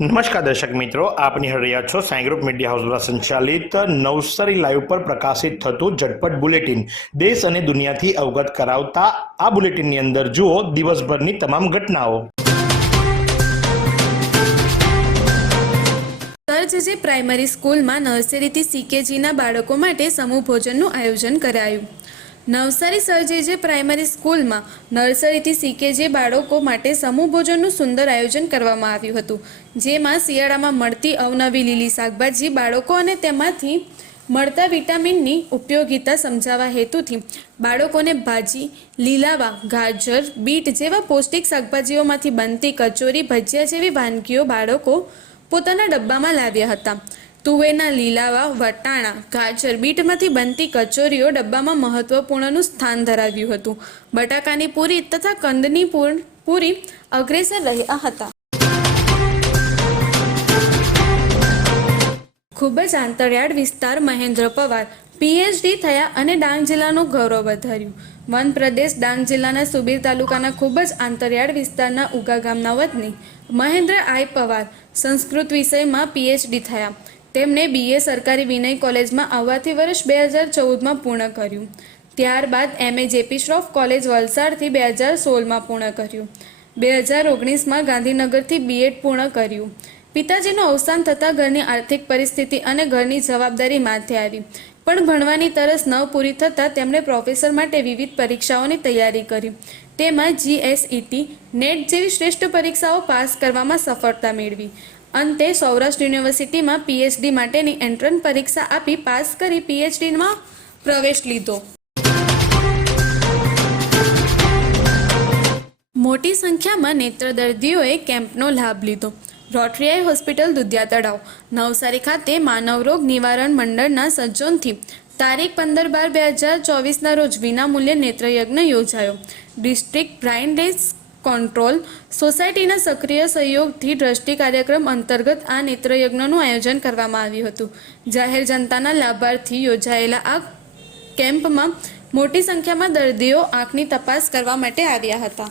નમસ્કાર દર્શક મિત્રો, આપ નિહાળી છો સાંઈ ગ્રુપ મીડિયા હાઉસ દ્વારા સંચાલિત નવસારી લાઈવ પર પ્રકાશિત થતું ઝટપટ બુલેટિન. દેશ અને દુનિયાથી અવગત કરાવતા આ બુલેટિનની અંદર જુઓ દિવસભરની તમામ ઘટનાઓ. સરજજી પ્રાઇમરી સ્કૂલમાં નર્સરીથી સીકેજીના બાળકો માટે સમૂહ ભોજનનું આયોજન કરાયું. નવસારી સરજેજે પ્રાઇમરી સ્કૂલમાં નર્સરીથી સીકેજે બાળકો માટે સમૂહ ભોજનનું સુંદર આયોજન કરવામાં આવ્યું હતું, જેમાં શિયાળામાં મળતી અવનવી લીલી શાકભાજી બાળકો અને તેમાંથી મળતા વિટામિનની ઉપયોગિતા સમજાવવા હેતુથી બાળકોને ભાજી, લીલાવા, ગાજર, બીટ જેવા પૌષ્ટિક શાકભાજીઓમાંથી બનતી કચોરી, ભજીયા જેવી વાનગીઓ બાળકો પોતાના ડબ્બામાં લાવ્યા હતા. તુવેરના લીલાવા, વટાણા, ગાજર બીટમાંથી બનતી કચોરીઓ ડબ્બામાં મહત્વપૂર્ણનું સ્થાન ધરાવ્યું હતું. બટાકાની પૂરી તથા કંદની પૂરી અગ્રેસર રહ્યા હતા. ખૂબ જ આંતરિયાળ વિસ્તાર મહેન્દ્ર પવાર, પીએચડી થયા અને ડાંગ જિલ્લાનું ગૌરવ વધાર્યું. વન પ્રદેશ ડાંગ જિલ્લાના સુબીર તાલુકાના ખૂબ જ આંતરિયાળ વિસ્તારના ઉગા ગામના વતની મહેન્દ્ર આઈ પવાર સંસ્કૃત વિષયમાં પીએચડી થયા. તેમણે બીએ સરકારી વિનય કોલેજમાં આવવાથી વર્ષ બે હજાર ચૌદમાં પૂર્ણ કર્યું. ત્યારબાદ એમએ જેપી શ્રોફ કોલેજ વલસાડથી બે હજાર સોળમાં પૂર્ણ કર્યું. બે હજાર ઓગણીસમાં ગાંધીનગરથી બીએડ પૂર્ણ કર્યું. પિતાજીનું અવસાન થતાં ઘરની આર્થિક પરિસ્થિતિ અને ઘરની જવાબદારી માથે આવી. પણ ભણવાની તરસ ન પૂરી થતાં તેમણે પ્રોફેસર માટે વિવિધ પરીક્ષાઓની તૈયારી કરી. તેમાં જીએસઈટી નેટ જેવી શ્રેષ્ઠ પરીક્ષાઓ પાસ કરવામાં સફળતા મેળવી. અંતે સૌરાષ્ટ્ર યુનિવર્સિટીમાં પીએચડી માટેની એન્ટ્રન્સ પરીક્ષા આપી પાસ કરી પીએચડીમાં પ્રવેશ લીધો. મોટી સંખ્યામાં નેત્ર દર્દીઓએ કેમ્પનો લાભ લીધો. રોટરીઆઈ હોસ્પિટલ દુધિયા તળાવ, નવસારી ખાતે માનવ રોગ નિવારણ મંડળના સજ્જનથી તારીખ પંદર બાર બે હજાર ચોવીસના રોજ વિનામૂલ્યે નેત્રયજ્ઞ યોજાયો. ડિસ્ટ્રિક્ટ બ્રાઇન્ડનેસ કંટ્રોલ સોસાયટીના સક્રિય સહયોગથી દ્રષ્ટિ કાર્યક્રમ અંતર્ગત આ નેત્રયજ્ઞનું આયોજન કરવામાં આવ્યું હતું. જાહેર જનતાના લાભાર્થી યોજાયેલા આ કેમ્પમાં મોટી સંખ્યામાં દર્દીઓ આંખની તપાસ કરવા માટે આવ્યા હતા.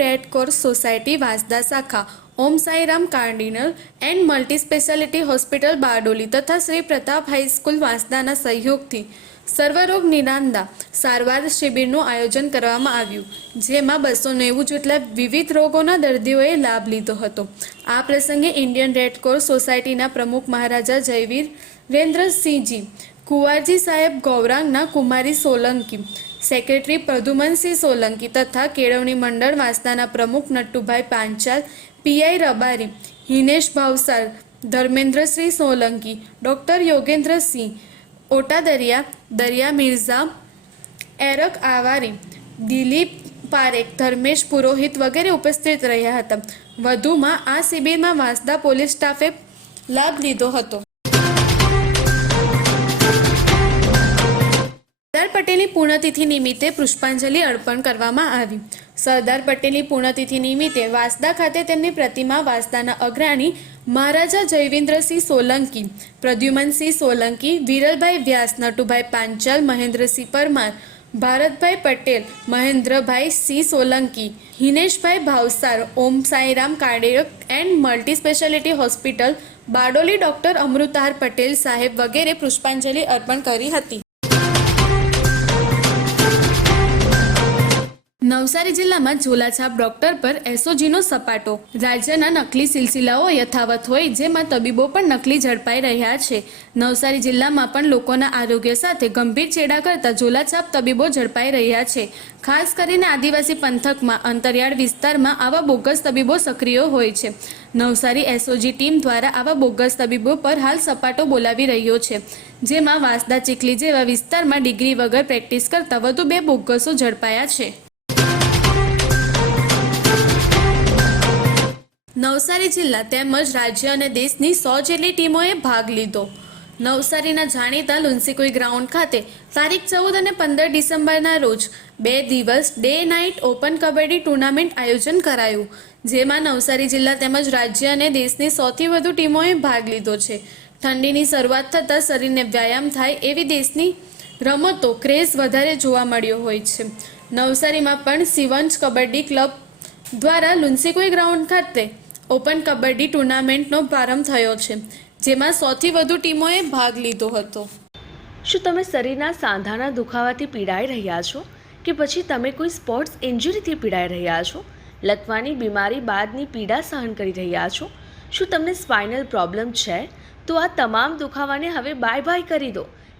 red cross society Vansda શાખા, Om Sairam cardinal and multi speciality hospital Bardoli તથા શ્રી પ્રતાપ હાઈસ્કૂલ વાંસદાના સહયોગથી સર્વરોગ નિદાનદા સારવાર શિબિરનું આયોજન કરવામાં આવ્યું, જેમાં બસો નેવું જેટલા વિવિધ રોગોના દર્દીઓએ લાભ લીધો હતો. આ પ્રસંગે ઇન્ડિયન રેડ ક્રોસ સોસાયટીના પ્રમુખ મહારાજા જયવીર રેન્દ્રસિંહજી કુંવારજી સાહેબ ગૌરાંગના કુમારી સોલંકી સેક્રેટરી પ્રદ્યુમનસિંહ સોલંકી તથા કેળવણી મંડળ વાંસદાના પ્રમુખ નટ્ટુભાઈ પાંચાલ પીઆઈ રબારી, હિનેશ ભાવસાર ધર્મેન્દ્રસિંહ સોલંકી, ડૉક્ટર યોગેન્દ્રસિંહ, ઓટાદરિયા, દરિયા મિર્ઝા, એરક આવારી, દિલીપ પારેખ, ધર્મેશ પુરોહિત વગેરે ઉપસ્થિત રહ્યા હતા. વધુમાં આ શિબિરમાં વાંસદા પોલીસ સ્ટાફે લાભ લીધો હતો. પટેલની પૂર્ણતિથિ નિમિત્તે પુષ્પાંજલિ અર્પણ કરવામાં આવી. સરદાર પટેલની પૂર્ણતિથિ નિમિત્તે વાંસદા ખાતે તેમની પ્રતિમા વાંસદાના અગ્રણી Maharaja Jayvindrasinh Solanki, Pradyumansinh Solanki, Viralbhai Vyas, Natubhai Panchal, Mahendrasinh Parmar, Bharatbhai Patel, Mahendrabhai Sinh Solanki, Hineshbhai Bhavsar, Om Sairam cardiac and multi speciality hospital, Bardoli doctor Amrutar Patel સાહેબ વગેરે પુષ્પાંજલિ અર્પણ કરી હતી. નવસારી જિલ્લામાં ઝોલાછાપ ડોક્ટર પર એસઓજીનો સપાટો. રાજ્યના નકલી સિલસિલાઓ યથાવત હોય, જેમાં તબીબો પણ નકલી ઝડપાઈ રહ્યા છે. નવસારી જિલ્લામાં પણ લોકોના આરોગ્ય સાથે ગંભીર ચેડા કરતા ઝોલાછાપ તબીબો ઝડપાઈ રહ્યા છે. ખાસ કરીને આદિવાસી પંથકમાં, અંતરિયાળ વિસ્તારમાં આવા બોગસ તબીબો સક્રિય હોય છે. નવસારી એસઓજી ટીમ દ્વારા આવા બોગસ તબીબો પર હાલ સપાટો બોલાવી રહ્યો છે, જેમાં વાંસદા ચીખલી જેવા વિસ્તારમાં ડિગ્રી વગર પ્રેક્ટિસ કરતા વધુ બે બોગસો ઝડપાયા છે. નવસારી જિલ્લા તેમજ રાજ્ય અને દેશની સો જેટલી ટીમોએ ભાગ લીધો. નવસારીના જાણીતા લુન્સીકુઈ ગ્રાઉન્ડ ખાતે તારીખ ચૌદ અને પંદર ડિસેમ્બરના રોજ બે દિવસ day night open kabaddi tournament આયોજન કરાયું, જેમાં નવસારી જિલ્લા તેમજ રાજ્ય અને દેશની સૌથી વધુ ટીમોએ ભાગ લીધો છે. ઠંડીની શરૂઆત થતાં શરીરને વ્યાયામ થાય એવી દેશની રમતો ક્રેઝ વધારે જોવા મળ્યો હોય છે. નવસારીમાં પણ સિવંજ કબડ્ડી ક્લબ દ્વારા લુન્સીકુઈ ગ્રાઉન્ડ ખાતે ઓપન કબડ્ડી ટુર્નામેન્ટનો પ્રારંભ થયો છે, જેમાં સૌથી વધુ ટીમોએ ભાગ લીધો હતો. શું તમે શરીરના સાંધાના દુખાવાથી પીડાઈ રહ્યા છો? કે પછી તમે કોઈ સ્પોર્ટ્સ ઇન્જરીથી પીડાઈ રહ્યા છો? લકવાની બીમારી બાદની પીડા સહન કરી રહ્યા છો? શું તમને સ્પાઇનલ પ્રોબ્લેમ છે? તો આ તમામ દુખાવાને હવે બાય બાય કરી દો.